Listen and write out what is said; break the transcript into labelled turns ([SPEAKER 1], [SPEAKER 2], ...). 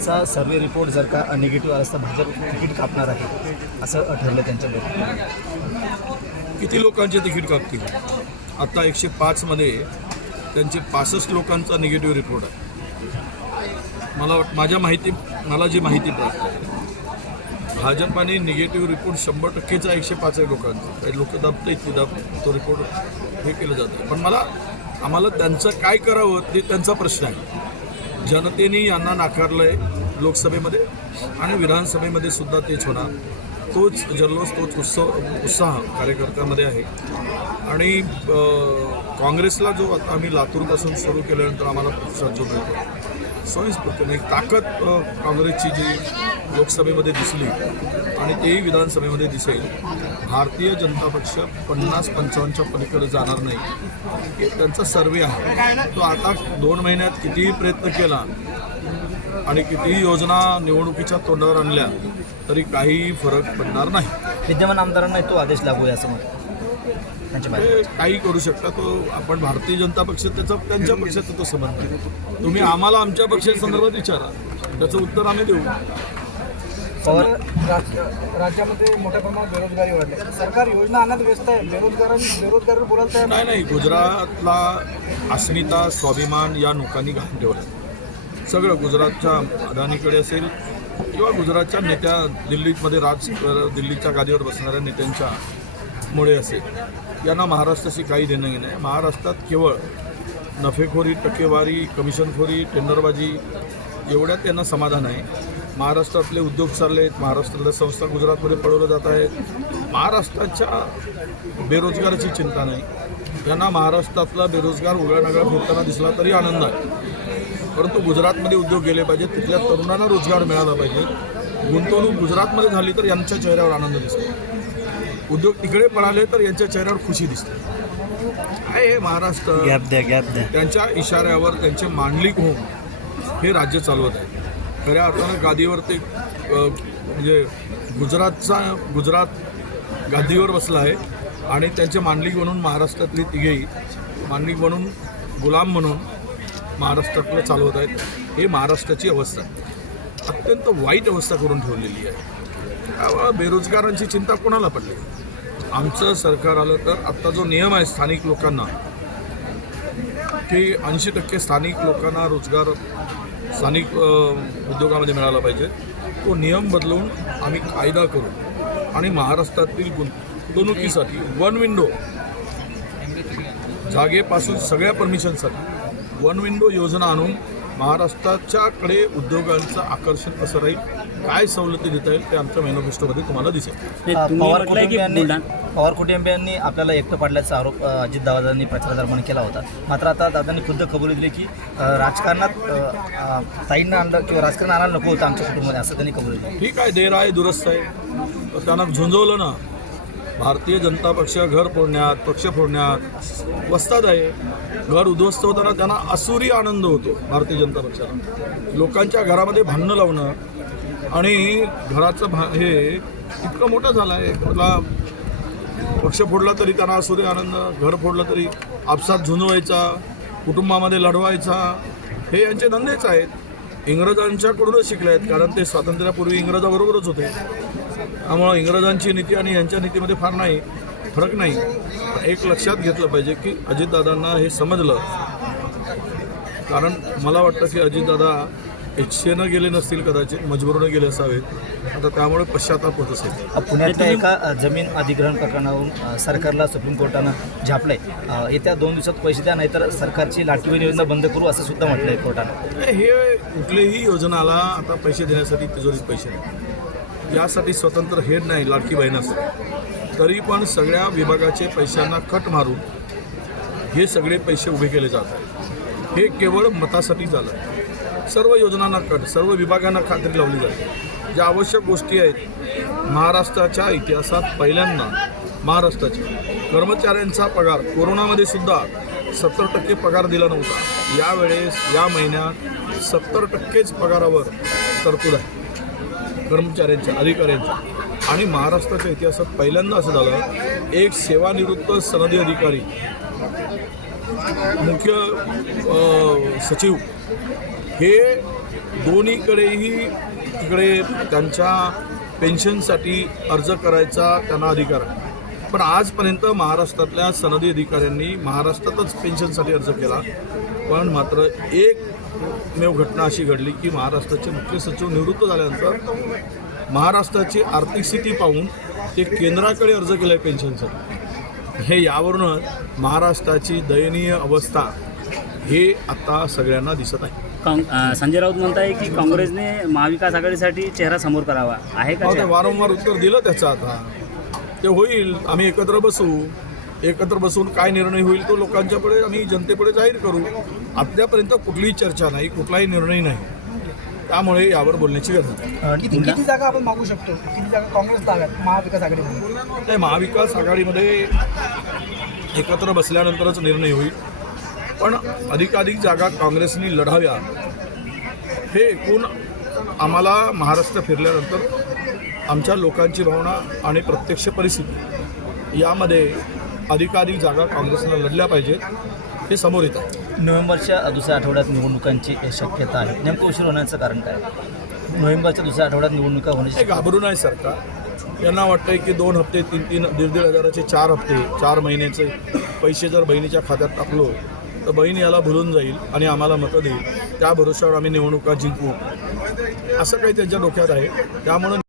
[SPEAKER 1] Survey report जर का negative आला असता भाजप तिकीट कापणार आहे असं ठरलं त्यांच्याकडून
[SPEAKER 2] किती लोकांचे तिकीट कापतील? आता एकशे पाचमध्ये त्यांचे पासष्ट लोकांचा निगेटिव्ह रिपोर्ट आहे. मला माझ्या माहिती मला जी माहिती प्राप्त आहे भाजपाने निगेटिव्ह रिपोर्ट शंभर टक्केचा एकशे पाच आहे लोकांचा. काही लोक दाबते ते दाब तो रिपोर्ट हे केलं जातं पण मला आम्हाला त्यांचं काय करावं ते त्यांचा प्रश्न आहे. जनतेने यांना नाकारलं आहे लोकसभेमध्ये आणि विधानसभेमध्ये सुद्धा तेच होणार. तोच जल्लोष तोच उत्सव उत्साह कार्यकर्त्यामध्ये आहे. आणि काँग्रेसला जो आता आम्ही लातूरपासून सुरू केल्यानंतर आम्हाला प्रतिसाद जो मिळतो स्वयंस्फूर्तीने एक ताकद काँग्रेसची जी लोकसभेमध्ये दिसली आणि तेही विधानसभेमध्ये दिसेल भारतीय जनता पक्ष पन्नास पंचावन्नच्या पलीकडे जाणार नाही हे त्यांचा सर्वे आहे. तो आता दोन महिन्यात कितीही प्रयत्न केला आणि कितीही योजना निवडणुकीच्या तोंडावर आणल्या तरी काही फरक पडणार नाही.
[SPEAKER 1] विद्यमान आमदारांना तो आदेश लागू आहे असं
[SPEAKER 2] काही करू शकता तो आपण भारतीय जनता पक्ष त्याचा त्यांच्या पक्षाचा तो संबंध आहे तुम्ही आम्हाला आमच्या पक्षासंदर्भात विचारा. त्याचं उत्तर आम्ही देऊ.
[SPEAKER 1] पवार
[SPEAKER 3] राज्यामध्ये मोठ्या प्रमाणात बेरोजगारी वाढली. सरकार योजना आणण्यात व्यस्त आहे. बेरोजगारां बेरोजगार बोलायला तयार
[SPEAKER 2] नाही नाही. गुजरातला अस्मिता स्वाभिमान या लोकांनी घाण ठेवलं. सगळं गुजरातच्या अदानीकडे असेल किंवा गुजरातच्या नेत्या दिल्लीमध्ये राज दिल्लीच्या गादीवर बसणाऱ्या नेत्यांच्या मुळे असेल. यांना महाराष्ट्राशी काही देणं घेणं नाही महाराष्ट्रात केवळ नफेखोरी टक्केवारी कमिशनखोरी टेंडरबाजी एवढ्यात त्यांना समाधान आहे. महाराष्ट्रातले उद्योग चालले आहेत. महाराष्ट्रातल्या संस्था गुजरातमध्ये पळवल्या जात आहेत. महाराष्ट्राच्या बेरोजगाराची चिंता नाही. त्यांना महाराष्ट्रातला बेरोजगार उघड्यानागळा फिरताना दिसला तरी आनंद आहे. परंतु गुजरातमध्ये उद्योग गेले पाहिजेत तिथल्या तरुणांना रोजगार मिळाला पाहिजे. गुंतवणूक गुजरातमध्ये झाली तर यांच्या चेहऱ्यावर आनंद दिसतो. उद्योग तिकडे पळाले तर यांच्या चेहऱ्यावर खुशी दिसते. काय हे महाराष्ट्र?
[SPEAKER 1] गॅप द्या गॅप द्या.
[SPEAKER 2] त्यांच्या इशाऱ्यावर त्यांचे मांडलिक होऊन हे राज्य चालवत आहे. खऱ्या अर्थानं गादीवर ते म्हणजे गुजरातचा गुजरात गादीवर बसला आहे आणि त्यांचे मांडलिक म्हणून महाराष्ट्रातली तिघेही मांडलिक म्हणून गुलाम म्हणून महाराष्ट्रातलं चालवत आहेत. हे महाराष्ट्राची अवस्था. आहे अत्यंत वाईट अवस्था करून ठेवलेली आहे. बेरोजगारांची चिंता कोणाला पडली? आमचं सरकार आलं तर आत्ता जो नियम आहे स्थानिक लोकांना की ऐंशी टक्के स्थानिक लोकांना रोजगार स्थानिक उद्योगामध्ये मिळाला पाहिजे. तो नियम बदलून आम्ही कायदा करू. आणि महाराष्ट्रातील गुंतवणुकीसाठी वन विंडो जागेपासून सगळ्या परमिशनसाठी वन विंडो योजना आणून महाराष्ट्राच्याकडे उद्योगांचं आकर्षण कसं राहील? काय सवलती देता येईल? ते आमच्या मॅनिफेस्टोमध्ये तुम्हाला दिसेल.
[SPEAKER 1] पवार कुटुंबियांनी पवार कुटुंबियांनी आपल्याला एकटं पाडल्याचा आरोप अ, अजितदादांनी प्रचारादरम्यान केला होता. मात्र आता दादांनी खुद्द कबुली दिली की राजकारणात ताईंना आणलं किंवा राजकारण आणायला नको होतं आमच्या कुटुंबाने असं त्यांनी कबुली दिली.
[SPEAKER 2] ठीक आहे देर आहे दुरस्त आहे. त्यांना झुंजवलं ना. भारतीय जनता पक्ष घर फोडण्यात पक्ष फोडण्यात वस्ताद आहे. घर उद्ध्वस्त होताना त्यांना असुरी आनंद होतो भारतीय जनता पक्षाला. लोकांच्या घरामध्ये भांडणं लावणं आणि घराचं भा हे इतकं मोठं झालं आहे मला पक्ष फोडला तरी त्यांना असुरी आनंद घर फोडलं तरी आपसात झुंजवायचा कुटुंबामध्ये लढवायचा हे यांचे धंदेच आहेत. इंग्रजांच्याकडूनच शिकले आहेत कारण ते स्वातंत्र्यापूर्वी इंग्रजाबरोबरच होते. त्यामुळं इंग्रजांची नीती आणि यांच्या नीतीमध्ये फार नाही फरक नाही. एक लक्षात घेतलं पाहिजे की अजितदादांना हे समजलं. कारण मला वाटतं की अजितदादा इच्छेनं गेले नसतील कदाचित मजबुरीनं गेले असावेत. आता त्यामुळे पश्चाताप होत असेल.
[SPEAKER 1] पुण्यातल्या एका जमीन अधिग्रहण प्रकरणावरून सरकारला सुप्रीम कोर्टानं झापलंय. येत्या दोन दिवसात पैसे द्या नाहीतर सरकारची बहीण योजना बंद करू असं सुद्धा म्हटलंय कोर्टानं.
[SPEAKER 2] हे कुठल्याही योजनाला आता पैसे देण्यासाठी तिजोरीत पैसे नाही. यासाठी स्वतंत्र हेड नाही लाडकी बहीण असते तरी पण सगळ्या विभागाचे पैशांना कट मारून हे सगळे पैसे उभे केले जातात. हे केवळ मतासाठी झालं. सर्व योजनांना कट सर्व विभागांना खात्री लावली जाते. ज्या आवश्यक गोष्टी आहेत महाराष्ट्राच्या इतिहासात पहिल्यांदा महाराष्ट्राच्या कर्मचाऱ्यांचा पगार कोरोनामध्ये सुद्धा सत्तर टक्के पगार दिला नव्हता. यावेळेस या महिन्यात सत्तर टक्केच पगारावर तरतूद आहे. कर्मचाऱ्यांच्या अधिकाऱ्यांच्या आणि महाराष्ट्राच्या इतिहासात पहिल्यांदा असं झालं एक सेवानिवृत्त सनदी अधिकारी मुख्य सचिव हे दोन्हीकडेही तिकडे त्यांच्या पेन्शनसाठी अर्ज करायचा त्यांना अधिकार आहे. पण आजपर्यंत महाराष्ट्रातल्या सनदी अधिकाऱ्यांनी महाराष्ट्रातच पेन्शनसाठी अर्ज केला. पण मात्र एक मेव घटना अशी घडली की महाराष्ट्राचे मुख्य सचिव निवृत्त झाल्यानंतर महाराष्ट्राची आर्थिक स्थिती पाहून ते केंद्राकडे अर्ज केला आहे पेन्शनसाठी. हे यावरूनच महाराष्ट्राची दयनीय अवस्था हे आता सगळ्यांना दिसत आहे.
[SPEAKER 4] संजय राऊत म्हणताय की काँग्रेसने महाविकास आघाडीसाठी चेहरा समोर करावा. आहे का?
[SPEAKER 2] वारंवार उत्तर दिलं त्याचं आता. ते होईल आम्ही एकत्र बसू. एकत्र बसून काय निर्णय होईल तो लोकांच्या पुढे आम्ही जनतेपुढे जाहीर करू. अद्यापर्यंत कुठलीही चर्चा नाही कुठलाही निर्णय नाही. त्यामुळे यावर बोलण्याची गरज आहे
[SPEAKER 3] किती किती जागा आपण मागू शकतो? किती जागा महाविकास आघाडीमध्ये?
[SPEAKER 2] नाही महाविकास आघाडीमध्ये एकत्र बसल्यानंतरच निर्णय होईल. पण अधिकाधिक जागा काँग्रेसनी लढाव्या. हे एकूण आम्हाला महाराष्ट्र फिरल्यानंतर आमच्या लोकांची भावना आणि प्रत्यक्ष परिस्थिती यामध्ये अधिकाधिक जागा काँग्रेसनं लढल्या पाहिजेत हे समोर येत आहे.
[SPEAKER 1] नोव्हेंबरच्या दुसऱ्या आठवड्यात निवडणुकांची शक्यता आहे. नेमकं उशीर होण्याचं कारण काय? नोव्हेंबरच्या दुसऱ्या आठवड्यात निवडणुका होण्याची
[SPEAKER 2] घाबरून आहे सरकार. यांना वाटतंय की दोन हप्ते तीन तीन दीड दीड हजाराचे चार हप्ते चार महिन्याचे पैसे जर बहिणीच्या खात्यात टाकलो तर बहीण याला भुलून जाईल आणि आम्हाला मतं देईल. त्या भरोश्यावर आम्ही निवडणुका जिंकू. असं काही त्यांच्या डोक्यात आहे. त्यामुळं